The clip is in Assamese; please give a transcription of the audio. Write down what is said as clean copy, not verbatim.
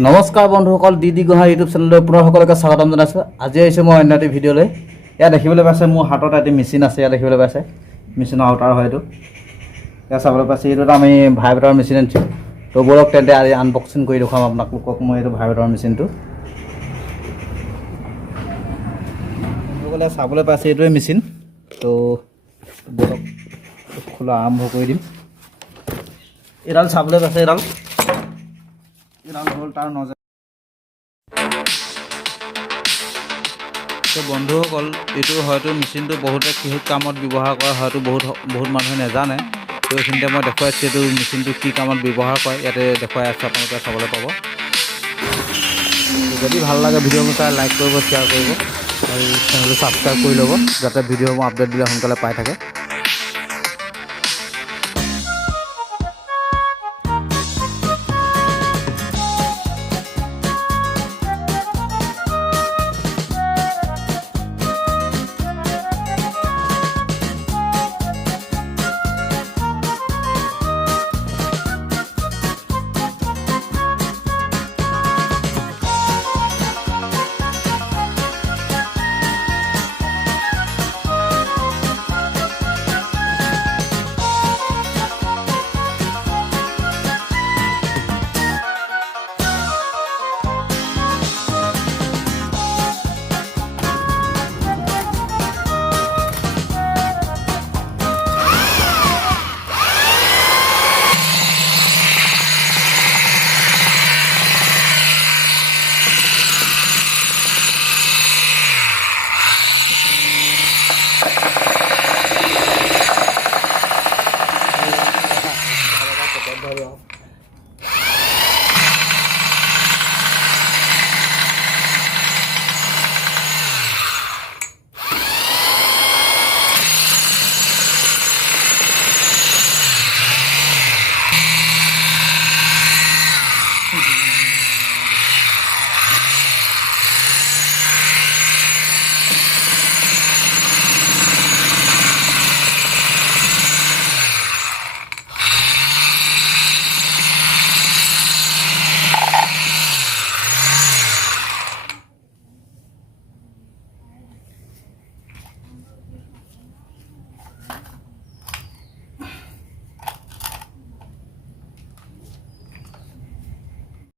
নমস্কাৰ বন্ধুসকল, ডি গোহাঁই ইউটিউব চেনেললৈ পুনৰ সকলোকে স্বাগতম জনাইছোঁ। আজি আহিছোঁ মই অন্য এটি ভিডিঅ'লৈ। ইয়াত দেখিবলৈ পাইছে মোৰ হাতত এটি মেচিন আছে। ইয়াত দেখিবলৈ পাইছে মেচিনৰ আউটাৰ হয় এইটো। ইয়াত চাবলৈ পাইছে এইটোত আমি ভাইব্ৰেটৰ মেচিন আনিছোঁ। তো বলক তেন্তে আজি আনবক্সিং কৰি দেখুৱাম আপোনালোকক মই এইটো ভাইব্ৰেটৰ মেচিনটো। বন্ধুসকলে চাবলৈ পাইছে এইটোৱে মেচিন। তো বলক খোলা আৰম্ভ কৰি দিম। এডাল চাবলৈ পাইছে এডাল হ'ল তাৰ নজৰ। তো বন্ধুসকল, এইটো হয়তো মেচিনটো বহুতে কৃষি কামত ব্যৱহাৰ কৰে, হয়তো বহুত মানুহে নাজানে। তো এইখিনিতে মই দেখুৱাইছোঁ এইটো মেচিনটো কি কামত ব্যৱহাৰ কৰে, ইয়াতে দেখুৱাই আছোঁ, আপোনালোকে চাবলৈ পাব। যদি ভাল লাগে ভিডিঅ'বোৰ চাই লাইক কৰিব, শ্বেয়াৰ কৰিব আৰু চেনেলটো ছাবস্ক্ৰাইব কৰি ল'ব, যাতে ভিডিঅ'বোৰ আপডেট দিলে সোনকালে পাই থাকে।